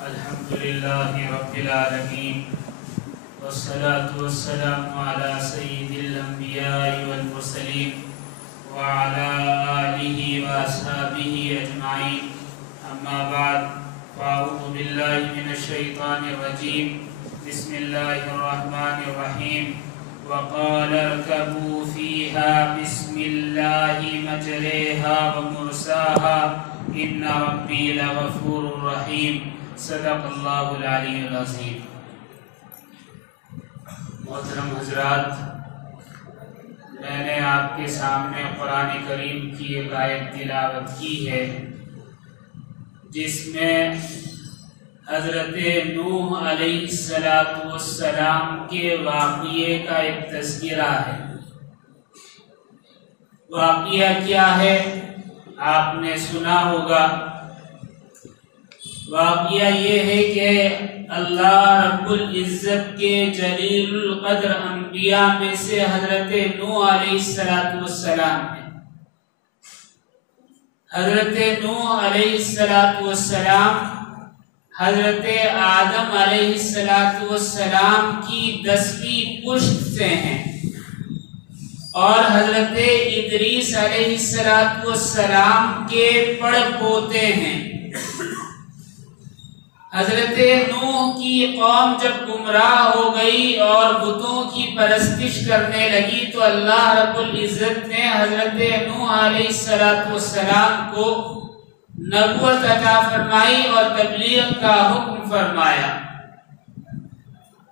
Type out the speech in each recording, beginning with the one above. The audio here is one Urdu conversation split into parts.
الحمدللہ رب العالمین والصلاة والسلام علی سید الانبیاء والمرسلین وعلی آلہ واصحابہ اجمعین اما بعد فاعوذ باللہ من الشیطان الرجیم بسم اللہ الرحمن الرحیم وقال اركبوا فيها بسم الله مجريها ومرساها إن ربي لغفور رحيم صدق اللہ العلی العظیم۔ محترم حضرات، میں نے آپ کے سامنے قرآن کریم کی ایک آیت تلاوت کی ہے جس میں حضرت نوح علیہ السلام کے واقعے کا ایک تذکرہ ہے۔ واقعہ کیا ہے آپ نے سنا ہوگا۔ واقعہ یہ ہے کہ اللہ رب العزت کے جلیل القدر انبیاء میں سے حضرت نوح علیہ السلام ہے۔ حضرت نوح علیہ السلام حضرت آدم علیہ السلام کی 10ویں پشت سے ہیں اور حضرت ادریس علیہ السلام کے پڑ پوتے ہیں۔ حضرت نوح کی قوم جب گمراہ ہو گئی اور بتوں کی پرستش کرنے لگی تو اللہ رب العزت نے حضرت نوح علیہ السلام کو نبوت عطا فرمائی اور تبلیغ کا حکم فرمایا۔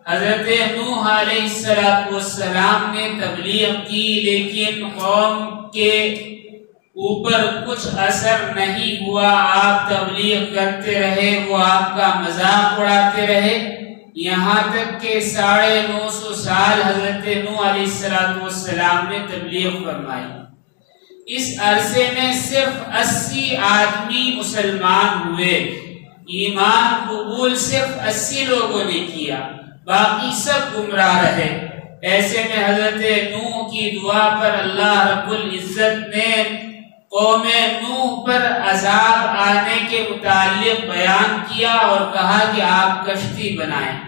حضرت نوح علیہ السلام نے تبلیغ کی لیکن قوم کے اوپر کچھ اثر نہیں ہوا۔ آپ تبلیغ کرتے رہے، وہ آپ کا مذاق اڑاتے رہے، یہاں تک کہ 950 سال حضرت نوح علیہ السلام نے تبلیغ فرمائی۔ اس عرصے میں صرف 80 آدمی مسلمان ہوئے، ایمان قبول صرف 80 لوگوں نے کیا، باقی سب گمراہ رہے۔ ایسے میں حضرت نوح کی دعا پر اللہ رب العزت نے قوم نوح پر عذاب آنے کے متعلق بیان کیا اور کہا کہ آپ کشتی بنائیں۔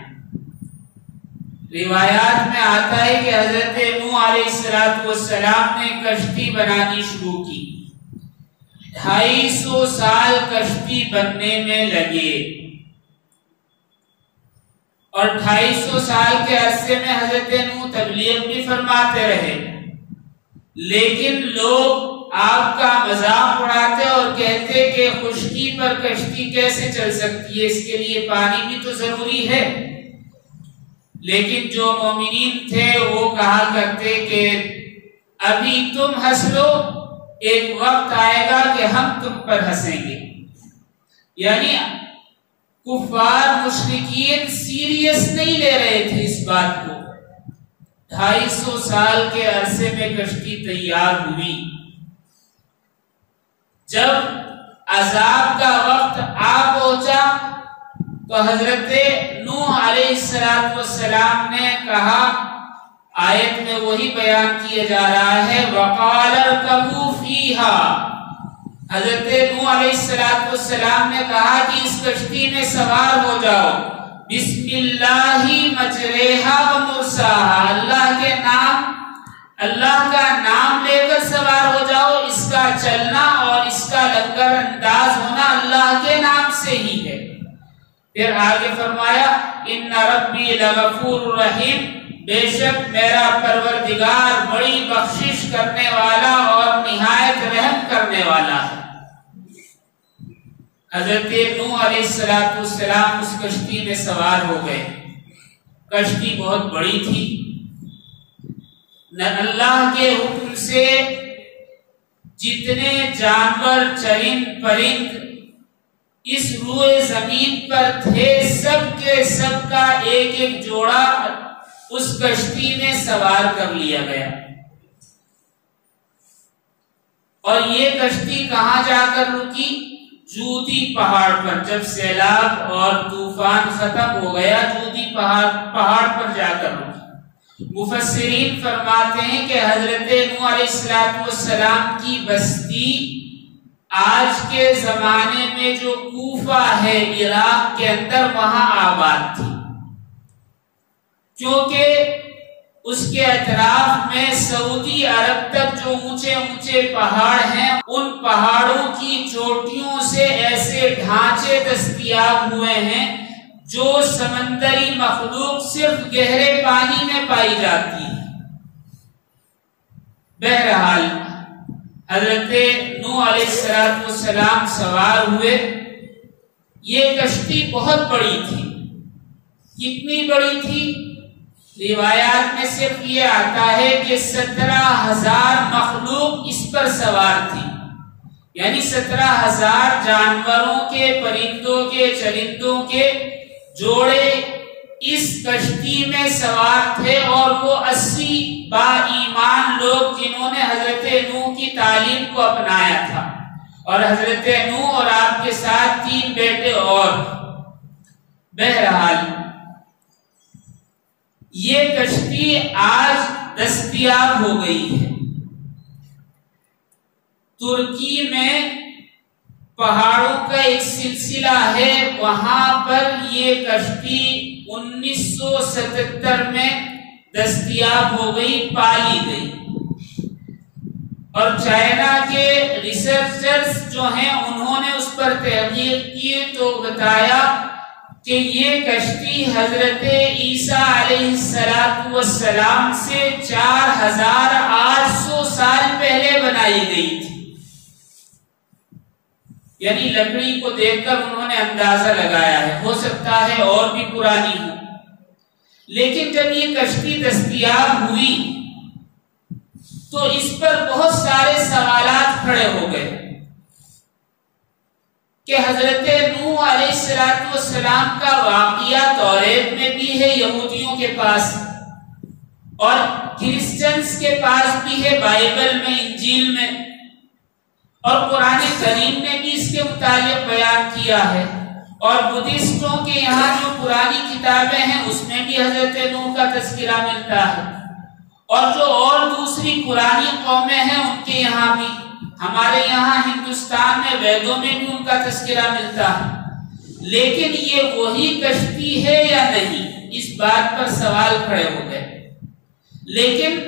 روایات میں آتا ہے کہ حضرت نوح علیہ السلام نے کشتی بنانی شروع کی۔ 250 سال کشتی بننے میں لگے اور 250 سال کے عرصے میں حضرت نوح تبلیغ بھی فرماتے رہے، لیکن لوگ آپ کا مذاق اڑاتے اور کہتے کہ خشکی پر کشتی کیسے چل سکتی ہے، اس کے لیے پانی بھی تو ضروری ہے۔ لیکن جو مومنین تھے وہ کہا کرتے کہ ابھی تم ہنس لو، ایک وقت آئے گا کہ ہم تم پر ہنسیں گے۔ یعنی کفار مشرکین سیریس نہیں لے رہے تھے اس بات کو۔ 250 سال کے عرصے میں کشتی تیار ہوئی۔ جب عذاب کا وقت آ پہنچا تو حضرت نوح علیہ السلام نے کہا، آیت میں وہی بیان کیا جا رہا ہے، وَقَالَ ارْكَبُوا فِيهَا۔ حضرت نوح علیہ السلام نے کہا کہ اس کشتی میں سوار ہو جاؤ، بسم اللہ مجریہا ومرساہا، اللہ کا نام لے کر سوار ہو جاؤ۔ اس کا چلنا اور اس کا لنگر انداز ہونا اللہ کے نام سے ہی ہے۔ پھر آگے فرمایا، ان ربی لغفور رحیم، بے شک میرا پروردگار بڑی بخشش کرنے والا اور نہایت رحم کرنے والا ہے۔ حضرت نوح علیہ السلام اس کشتی میں سوار ہو گئے۔ کشتی بہت بڑی تھی، اللہ کے حکم سے جتنے جانور چرند پرند اس روئے زمین پر تھے، سب کے سب کا ایک ایک جوڑا اس کشتی میں سوار کر لیا گیا۔ اور یہ کشتی کہاں جا کر رکی؟ جودی پہاڑ پر۔ جب سیلاب اور طوفان ختم ہو گیا، جودی پہاڑ پر جا کر رکی۔ مفسرین فرماتے ہیں کہ حضرت نوح علیہ السلام کی بستی آج کے زمانے میں جو کوفہ ہے عراق کے اندر، وہاں آباد تھی، کیونکہ اس کے اطراف میں سعودی عرب تک جو اونچے اونچے پہاڑ ہیں، ان پہاڑوں کی چوٹیوں سے ایسے ڈھانچے دستیاب ہوئے ہیں جو سمندری مخلوق صرف گہرے پانی میں پائی جاتی ہے۔ بہرحال حضرت نوح علیہ السلام سوار ہوئے۔ یہ کشتی بہت بڑی تھی۔ کتنی بڑی تھی؟ روایات میں صرف یہ آتا ہے کہ 17,000 مخلوق اس پر سوار تھی، یعنی 17,000 جانوروں کے، پرندوں کے، چرندوں کے جوڑے اس کشتی میں سوار تھے، اور وہ 80 با ایمان لوگ جنہوں نے حضرت نوح کی تعلیم کو اپنایا تھا، اور حضرت نوح اور آپ کے ساتھ 3 بیٹے اور۔ بہرحال یہ کشتی آج دستیاب ہو گئی ہے۔ ترکی میں پہاڑوں کا ایک سلسلہ ہے، وہاں پر یہ کشتی 1977 میں دستیاب ہو گئی، پالی گئی، اور چائنا کے ریسرچرز جو ہیں انہوں نے اس پر تحقیق کی تو بتایا کہ یہ کشتی حضرت عیسیٰ علیہ السلام سے 4800 سال پہلے بنائی گئی تھی۔ یعنی لکڑی کو دیکھ کر انہوں نے اندازہ لگایا ہے، ہو سکتا ہے اور بھی پرانی ہو۔ لیکن جب یہ کشتی دستیاب ہوئی تو اس پر بہت سارے سوالات کھڑے ہو گئے کہ حضرت نوح علیہ السلام کا واقعہ توریت میں بھی ہے، یہودیوں کے پاس، اور کرسچنز کے پاس بھی ہے، بائبل میں، انجیل میں، اور قرآن کریم نے بھی اس کے متعلق بیان کیا ہے، اور بدھسٹوں کے یہاں جو پرانی کتابیں ہیں اس میں بھی حضرت نوح کا تذکرہ ملتا ہے، اور جو اور دوسری پرانی قومیں ہیں ان کے یہاں بھی، ہمارے یہاں ہندوستان میں ویدوں میں بھی ان کا تذکرہ ملتا ہے۔ لیکن یہ وہی کشتی ہے یا نہیں، اس بات پر سوال کھڑے ہو گئے۔ لیکن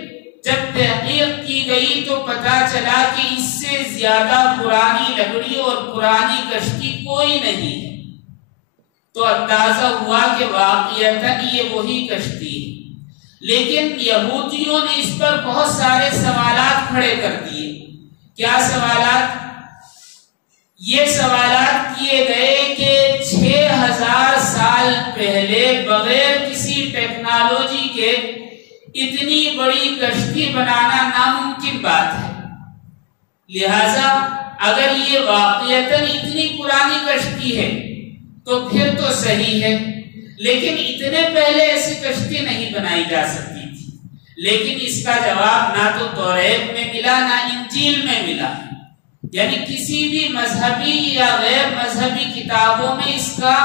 جب تحقیق کی گئی تو پتہ چلا کہ اس سے زیادہ پرانی لکڑی اور پرانی کشتی کوئی نہیں ہے، تو اندازہ ہوا کہ واقعتاً یہ وہی کشتی ہے۔ لیکن یہودیوں نے اس پر بہت سارے سوالات کھڑے کر دیے۔ کیا سوالات؟ یہ سوالات کیے گئے کہ 6000 سال پہلے بغیر کسی ٹیکنالوجی کے اتنی بڑی کشتی بنانا ناممکن بات ہے، لہذا اگر یہ واقعتاً اتنی پرانی کشتی ہے تو پھر تو صحیح ہے، لیکن اتنے پہلے ایسی کشتی نہیں بنائی جا سکتی تھی۔ لیکن اس کا جواب نہ تو توریت میں ملا نہ انجیل میں ملا، یعنی کسی بھی مذہبی یا غیر مذہبی کتابوں میں اس کا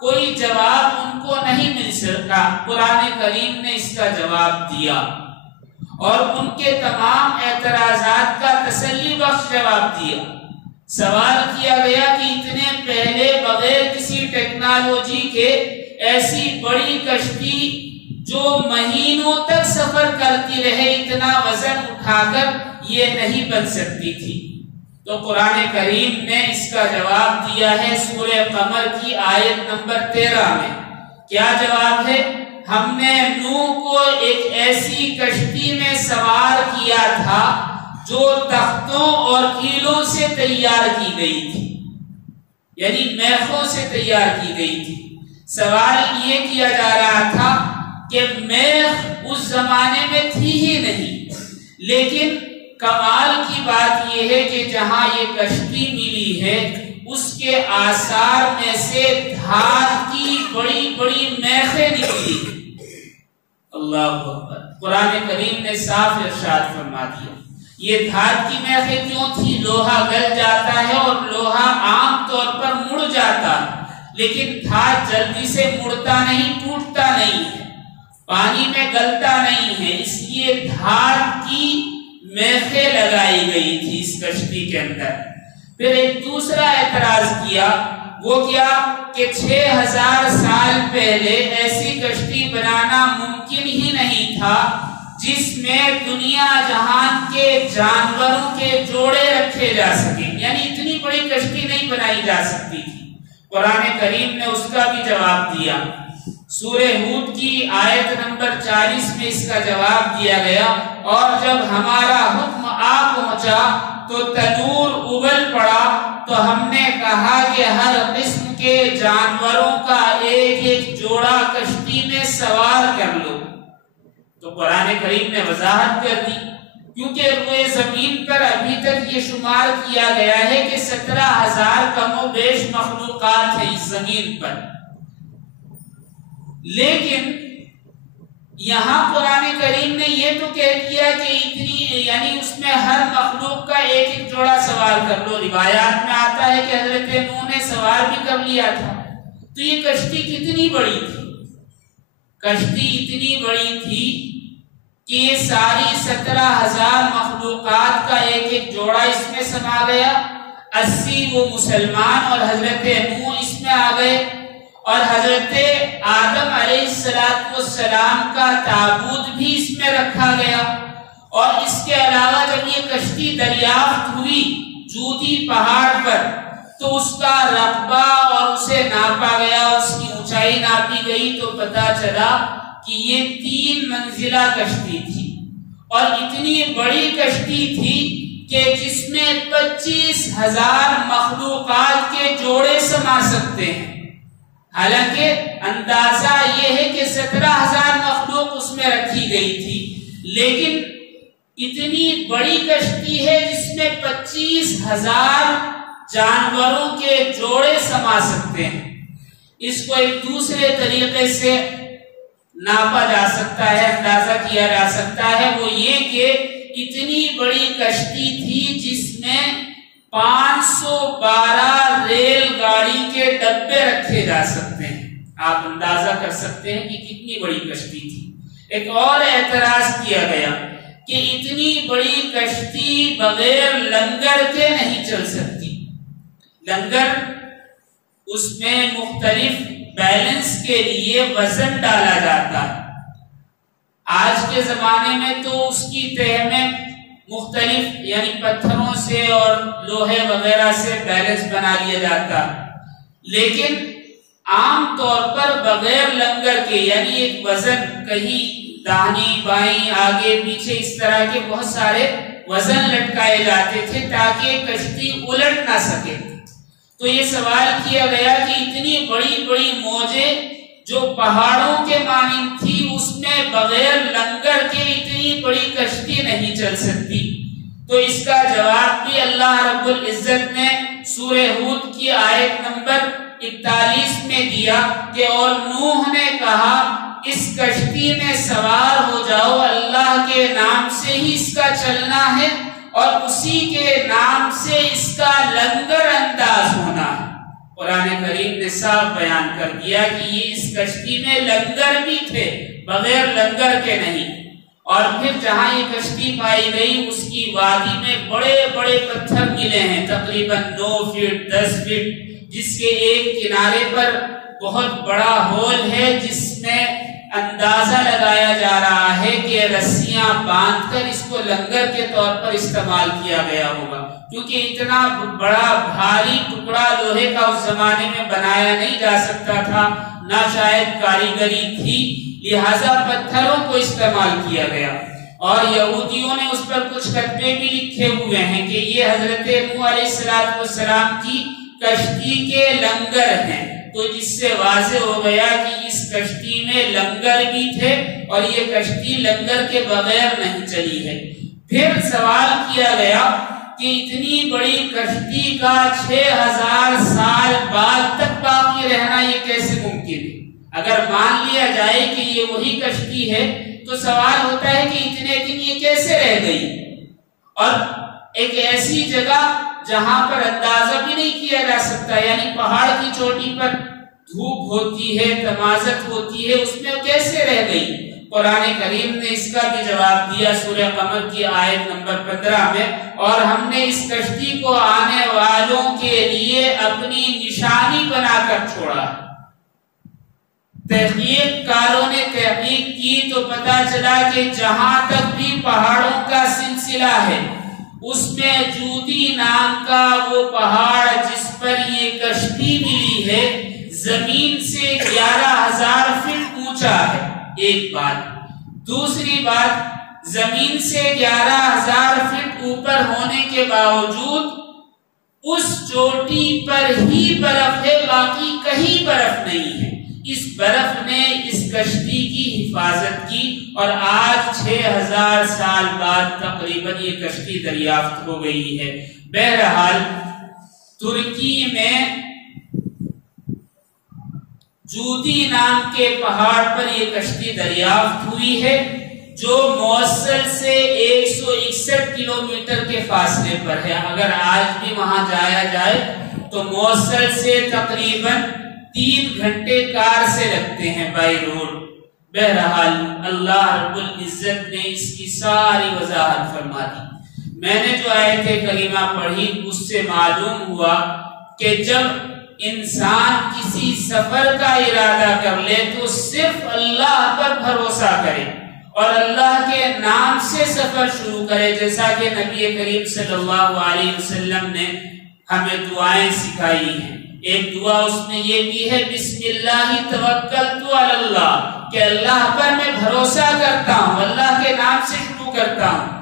کوئی جواب ان کو نہیں مل سکا۔ قرآن کریم نے اس کا جواب دیا، اور ان کے تمام اعتراضات کا تسلی بخش جواب دیا۔ سوال کیا گیا کہ اتنے پہلے بغیر کسی ٹیکنالوجی کے ایسی بڑی کشتی جو مہینوں تک سفر کرتی رہے، اتنا وزن اٹھا کر یہ نہیں بن سکتی تھی۔ تو قرآن کریم نے اس کا جواب دیا ہے سورہ قمر کی آیت نمبر 13 میں۔ کیا جواب ہے؟ ہم نے نوح کو ایک ایسی کشتی میں سوار کیا تھا جو تختوں اور کیلوں سے تیار کی گئی تھی، یعنی میخوں سے تیار کی گئی تھی۔ سوال یہ کیا جا رہا تھا کہ میخ اس زمانے میں تھی ہی نہیں، لیکن کمال کی بات یہ ہے کہ جہاں یہ کشتی ملی ہے اس کے آثار میں سے دھات کی بڑی بڑی میخیں نکلی۔ اللہ اکبر! قرآن کریم نے صاف ارشاد فرما دیا۔ یہ دھات کی میخیں کیوں تھی؟ لوہا گل جاتا ہے اور لوہا عام طور پر مڑ جاتا ہے، لیکن دھات جلدی سے مڑتا نہیں، ٹوٹتا نہیں ہے، پانی میں گلتا نہیں ہے، اس لیے دھات کی میخیں لگائی گئی تھی اس کشتی کے اندر۔ پھر ایک دوسرا اعتراض کیا، وہ کیا کہ 6000 سال پہلے ایسی کشتی بنانا ممکن ہی نہیں تھا جس میں دنیا جہان کے جانوروں کے جوڑے رکھے جا سکیں، یعنی اتنی بڑی کشتی نہیں بنائی جا سکتی تھی۔ قرآن کریم نے اس کا بھی جواب دیا۔ سورہ ہود کی آیت نمبر 40 میں اس کا جواب دیا گیا، اور جب ہمارا حکم آ پہنچا تو تنور ابل پڑا تو ہم نے کہا کہ ہر قسم کے جانوروں کا ایک ایک جوڑا کشتی میں سوار کر لو۔ تو قرآن کریم نے وضاحت کر دی، کیونکہ روئے زمین پر ابھی تک یہ شمار کیا گیا ہے کہ 17,000 کم و بیش مخلوقات ہیں اس زمین پر، لیکن یہاں قرآن کریم نے یہ تو کہہ دیا کہ اتنی، یعنی اس میں ہر مخلوق کا ایک ایک جوڑا سوار کر لو۔ روایات میں آتا ہے کہ حضرت نوح نے سوار بھی کر لیا تھا۔ تو یہ کشتی کتنی بڑی تھی؟ کشتی اتنی بڑی تھی کہ یہ ساری 17,000 مخلوقات کا ایک ایک جوڑا اس میں سما گیا، 80 وہ مسلمان اور حضرت نوح اس میں آ گئے، اور حضرت آدم علیہ السلام کا تابوت بھی اس میں رکھا گیا۔ اور اس کے علاوہ جب یہ کشتی دریافت ہوئی جودی پہاڑ پر تو اس کا رقبہ اور اسے ناپا گیا، اس کی اونچائی ناپی گئی تو پتہ چلا کہ یہ 3 منزلہ کشتی تھی، اور اتنی بڑی کشتی تھی کہ جس میں 25,000 مخلوقات کے جوڑے سما سکتے ہیں۔ حالانکہ اندازہ یہ ہے کہ 17,000 مخلوق اس میں رکھی گئی تھی، لیکن اتنی بڑی کشتی ہے جس میں 25,000 جانوروں کے جوڑے سما سکتے ہیں۔ اس کو ایک دوسرے طریقے سے ناپا جا سکتا ہے، اندازہ کیا جا سکتا ہے، وہ یہ کہ اتنی بڑی کشتی تھی جس میں 512 ریل گاڑی کے ڈبے رکھے جا سکتے ہیں۔ آپ اندازہ کر سکتے ہیں کہ کتنی بڑی کشتی تھی۔ ایک اور اعتراض کیا گیا کہ اتنی بڑی کشتی بغیر لنگر کے نہیں چل سکتی۔ لنگر، اس میں مختلف بیلنس کے لیے وزن ڈالا جاتا ہے۔ آج کے زمانے میں تو اس کی تہ میں مختلف یعنی پتھروں سے اور لوہے وغیرہ سے بیلنس بنا لیا جاتا، لیکن عام طور پر بغیر لنگر کے، یعنی ایک وزن کہیں داہنی بائیں آگے پیچھے اس طرح کے بہت سارے وزن لٹکائے جاتے تھے تاکہ کشتی الٹ نہ سکے۔ تو یہ سوال کیا گیا کہ اتنی بڑی بڑی موجیں جو پہاڑوں کے مانند تھی، اس میں بغیر لنگر کے اتنی بڑی کشتی نہیں چل سکتی۔ تو اس کا جواب بھی اللہ رب العزت نے سورہ ہود کی آیت نمبر 41 میں دیا کہ اور نوح نے کہا اس کشتی میں سوار ہو جاؤ، اللہ کے نام سے ہی اس کا چلنا ہے اور اسی کے نام سے اس کا لنگر انداز ہونا ہے۔ قرآن کریم نے صاف بیان کر دیا کہ یہ اس کشتی میں لنگر بھی تھے، بغیر لنگر کے نہیں۔ اور پھر جہاں یہ کشتی پائی گئی اس کی وادی میں بڑے بڑے پتھر ملے ہیں، تقریباً 9 فٹ 10 فٹ، جس کے ایک کنارے پر بہت بڑا ہول ہے جس میں اندازہ لگایا جا رہا ہے کہ رسیاں باندھ کر اس کو لنگر کے طور پر استعمال کیا گیا ہوگا، کیونکہ اتنا بڑا بھاری ٹکڑا لوہے کا اس زمانے میں بنایا نہیں جا سکتا تھا، نہ شاید کاریگری تھی، لہذا پتھروں کو استعمال کیا گیا۔ اور یہودیوں نے اس پر کچھ کتبے بھی لکھے ہوئے ہیں کہ یہ حضرت نوح علیہ السلام کی کشتی کے لنگر ہیں، تو جس سے واضح ہو گیا کہ اس کشتی میں لنگر بھی تھے اور یہ کشتی لنگر کے بغیر نہیں چلی ہے۔ پھر سوال کیا گیا کہ اتنی بڑی کشتی کا 6,000 سال بعد تک باقی رہنا یہ کیسے ممکن ہے؟ اگر مان لیا جائے کہ یہ وہی کشتی ہے تو سوال ہوتا ہے کہ اتنے دن یہ کیسے رہ گئی، اور ایک ایسی جگہ جہاں پر اندازہ بھی نہیں کیا جا سکتا، یعنی پہاڑ کی چوٹی پر دھوپ ہوتی ہے، تمازت ہوتی ہے، اس میں کیسے رہ گئی؟ قرآن کریم نے اس کا بھی جواب دیا سورہ قمر کی آیت نمبر 15 میں، اور ہم نے اس کشتی کو آنے والوں کے لیے اپنی نشانی بنا کر چھوڑا۔ تحقیق کاروں نے تحقیق کی تو پتہ چلا کہ جہاں تک بھی پہاڑوں کا سلسلہ ہے اس میں جودی نام کا وہ پہاڑ جس پر یہ کشتی ملی ہے زمین سے 11,000 فٹ اونچا ہے، ایک بات۔ دوسری بات، زمین سے 11,000 فٹ اوپر ہونے کے باوجود اس چوٹی پر ہی برف ہے، باقی کہیں برف نہیں ہے۔ اس برف نے اس کشتی کی حفاظت کی اور آج 6,000 سال بعد تقریباً یہ کشتی دریافت ہو گئی ہے۔ بہرحال ترکی میں جودی نام کے پہاڑ پر یہ کشتی دریافت ہوئی ہے، جو موصل سے 161 کلومیٹر کے فاصلے پر ہے۔ اگر آج بھی وہاں جایا جائے تو موصل سے تقریباً 3 گھنٹے کار سے لگتے ہیں بائی روڈ۔ بہرحال اللہ رب العزت نے اس کی ساری وضاحت فرما دی۔ میں نے جو آیت کریمہ پڑھی اس سے معلوم ہوا کہ جب انسان کسی سفر کا ارادہ کر لے تو صرف اللہ پر بھروسہ کرے اور اللہ کے نام سے سفر شروع کرے، جیسا کہ نبی کریم صلی اللہ علیہ وسلم نے ہمیں دعائیں سکھائی ہیں۔ ایک دعا اس میں یہ بھی ہے، بسم اللہ توکلت علی اللہ، کہ اللہ پر میں بھروسہ کرتا ہوں، اللہ کے نام سے شروع کرتا ہوں۔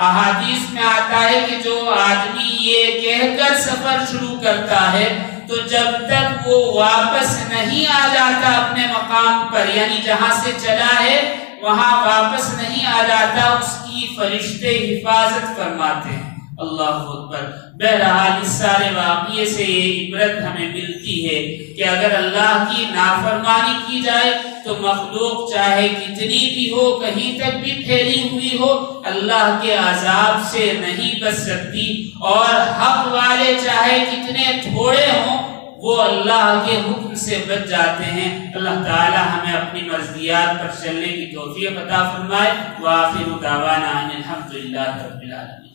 احادیث میں آتا ہے کہ جو آدمی یہ کہہ کر سفر شروع کرتا ہے تو جب تک وہ واپس نہیں آ جاتا اپنے مقام پر، یعنی جہاں سے چلا ہے وہاں واپس نہیں آ جاتا، اس کی فرشتے حفاظت فرماتے ہیں۔ اللہ اکبر۔ بہرحال اس سارے واقعے سے یہ عبرت ہمیں ملتی ہے کہ اگر اللہ کی نافرمانی کی جائے تو مخلوق چاہے کتنی بھی ہو، کہیں تک بھی پھیلی ہوئی ہو، اللہ کے عذاب سے نہیں بچ سکتی، اور حق والے چاہے کتنے تھوڑے ہوں وہ اللہ کے حکم سے بچ جاتے ہیں۔ اللہ تعالی ہمیں اپنی مرضیات پر چلنے کی توفیق عطا فرمائے۔ وآخر دعوانا ان الحمد للہ رب العالمین۔